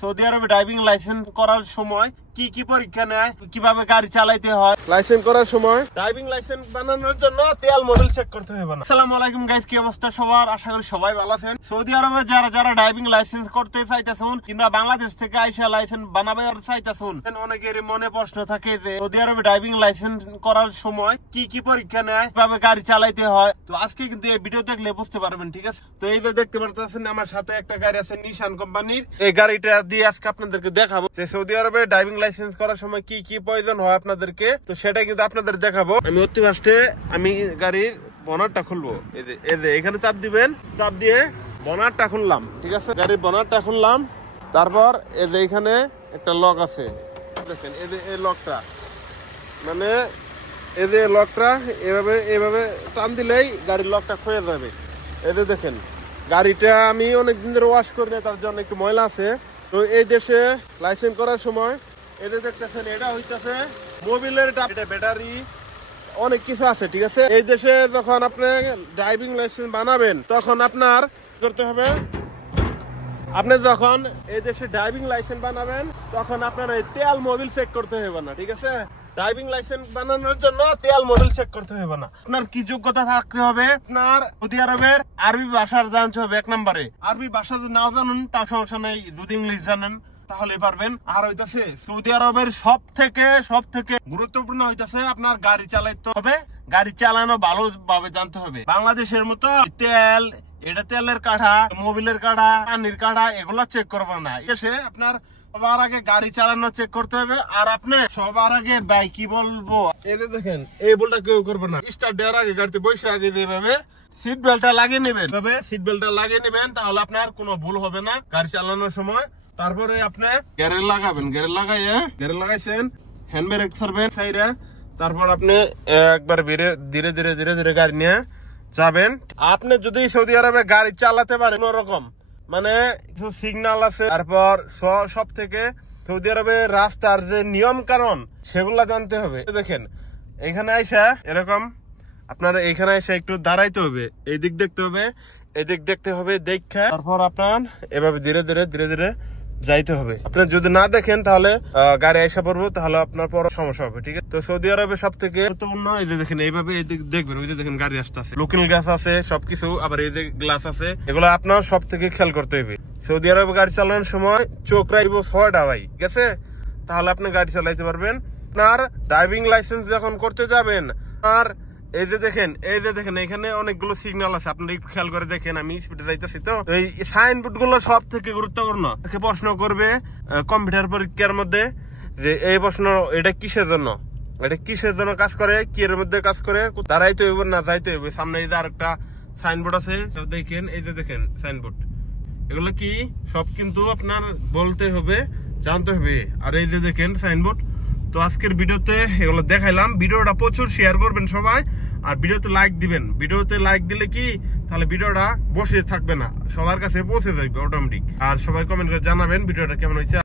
Saudi আরবে driving licence করার সময় কি কি পরীক্ষা নেয়, কিভাবে গাড়ি চালাইতে হয়, লাইসেন্স করার সময় ড্রাইভিং লাইসেন্স বানানোর জন্য তেল মডেল চেক করতে হবে না। আসসালামু আলাইকুম গাইস, কি অবস্থা সবার? আশা করি সবাই ভালো আছেন। সৌদি আরবে যারা যারা ড্রাইভিং লাইসেন্স করতে চাইতেছেন কিংবা বাংলাদেশ থেকে আইসা লাইসেন্স বানাবে চাইতেছেন, অনেকেরই মনে প্রশ্ন থাকে যে সৌদি আরবে ড্রাইভিং লাইসেন্স করার সময় কি কি পরীক্ষা নেয়, কিভাবে গাড়ি চালাইতে হয়। তো আজকে কিন্তু এই ভিডিও দেখলে বুঝতে পারবেন, ঠিক আছে? তো এই যে দেখতে পারতেছেন আমার সাথে একটা গাড়ি আছে নিশান কোম্পানির। এই গাড়িটা দিয়ে আজকে আপনাদেরকে দেখাবো যে সৌদি আরবে ড্রাইভিং লাইসেন্স করার সময় কি কি প্রয়োজন হয় আপনাদেরকে। তো সেটা কিন্তু আপনাদের দেখাবো। আমি অতি ফার্স্টে আমি গাড়ির বনারটা খুলবো। এই যে এখানে চাপ দিবেন, চাপ দিয়ে বনারটা খুললাম, ঠিক আছে? গাড়ির বনারটা খুললাম। তারপর এই যে এখানে একটা লক আছে, দেখেন এই যে এই লকটা, মানে এই যে লকটা এভাবে টান দিলেই গাড়ির লকটা খুলে যাবে। এই যে দেখেন গাড়িটা আমি অনেকদিন ধরে ওয়াশ করি না, তার জন্য একটু ময়লা আছে। তো এই দেশে লাইসেন্স করার সময় এই যে দেখতেছেন এটা হইতেছে মোবিলের ব্যাটারি, অনেক কিছু আছে, ঠিক আছে? এই দেশে যখন আপনি ড্রাইভিং লাইসেন্স বানাবেন তখন আপনার করতে হবে, আপনি যখন এই দেশে ড্রাইভিং লাইসেন্স বানাবেন তখন আপনার এই তেল মোবিল চেক করতে হবে না, ঠিক আছে? ড্রাইভিং লাইসেন্স বানানোর জন্য তেল মোবিল চেক করতে হবে না। আপনার কি যোগ্যতা থাকতে হবে? আপনার সৌদি আরবের আরবি ভাষার জানতে হবে। এক নম্বরে আরবি ভাষা যদি নাও জানেন তার সমস্যা নেই, যদি ইংলিশ জানেন তাহলে পারবেন। আর হইতাছে সৌদি আরবের সব থেকে গুরুত্বপূর্ণ হইতাছে আপনার গাড়ি চালাইতে হবে, গাড়ি চালানো ভালোভাবে জানতে হবে। বাংলাদেশের মতো তেল, এটা তেলের কাঠা, মোবিলের কাঠা, পানির কাঠা এগুলো চেক করবে না। এসে আপনার সবার আগে গাড়ি চালানো চেক করতে হবে। আর আপনি সবার আগে ভাই কি বলবো, এই যে দেখেন এই বলটা কেউ করবে না। স্টার্ট দেওয়ার আগে গাড়িতে বসে আগে যেভাবে সিট বেল্টটা লাগিয়ে নেবেন, সিট বেল্টটা লাগিয়ে নেবেন, তাহলে আপনার কোনো ভুল হবে না গাড়ি চালানোর সময়। তারপরে আপনি গ্যারেল লাগাবেন, গ্যারেল লাগাইছেন, হ্যান্ড ব্রেক ছাড়বেন সাইডে। তারপর আপনি একবার ধীরে ধীরে গাড়ি নিয়ে যাবেন। আপনি যদি সৌদি আরবে গাড়ি চালাতে পারেন কোনোরকম, মানে কিছু সিগন্যাল আছে, তারপর সব থেকে সৌদি আরবে রাস্তার যে নিয়ম কানুন সেগুলা জানতে হবে। দেখেন এখানে আইসা এরকম আপনার এখানে এসে একটু দাঁড়াইতে হবে, এই দিক দেখতে হবে, এই দিক দেখতে হবে, দেখে তারপর আপনার এভাবে ধীরে ধীরে যাইতে হবে। আপনি যদি না দেখেন তাহলে গাড়ি আইসা পড়বো, তাহলে আপনার পর সমস্যা হবে, ঠিক আছে? তো সৌদি আরবে সব থেকে গুরুত্বপূর্ণ এই যে দেখেন এইভাবে এই দিক দেখবেন, ওই যে দেখেন গাড়ি আসতেছে, লোকাল গাছ আছে সবকিছু, আবার এই যে গ্লাস আছে, এগুলো আপনার সব থেকে খেয়াল করতে হবে। সৌদি আরবে গাড়ি চালানোর সময় চোখ রাখবো 6টা ভাই, ঠিক আছে? তাহলে আপনি গাড়ি চালাইতে পারবেন। আপনার ড্রাইভিং লাইসেন্স যখন করতে যাবেন আর এই যে দেখেন এখানে অনেকগুলো সিগন্যাল আছে, আপনি একটু খেয়াল করে দেখেন। আমি স্পিডে যাইতেছি, তো এই সাইনবোর্ড গুলো সব থেকে গুরুত্বপূর্ণ। প্রশ্ন করবে কম্পিউটার পরীক্ষার মধ্যে যে এই প্রশ্ন এটা কিসের জন্য কাজ করে, কি এর মধ্যে কাজ করে, দাঁড়াইতে হইব না যাইতে হইব। সামনে এই যে আরেকটা সাইনবোর্ড আছে, দেখেন এই যে দেখেন সাইনবোর্ড, এগুলো কি সব কিন্তু আপনার বলতে হবে, জানতে হবে। আর এই যে দেখেন সাইনবোর্ড। তো আজকের ভিডিওতে এগুলো দেখাইলাম। ভিডিওটা প্রচুর শেয়ার করবেন সবাই, আর ভিডিওতে লাইক দিবেন। ভিডিওতে লাইক দিলে কি তাহলে ভিডিওটা বসে থাকবে না, সবার কাছে পৌঁছে যাবে অটোমেটিক। আর সবাই কমেন্ট করে জানাবেন ভিডিওটা কেমন হয়েছে।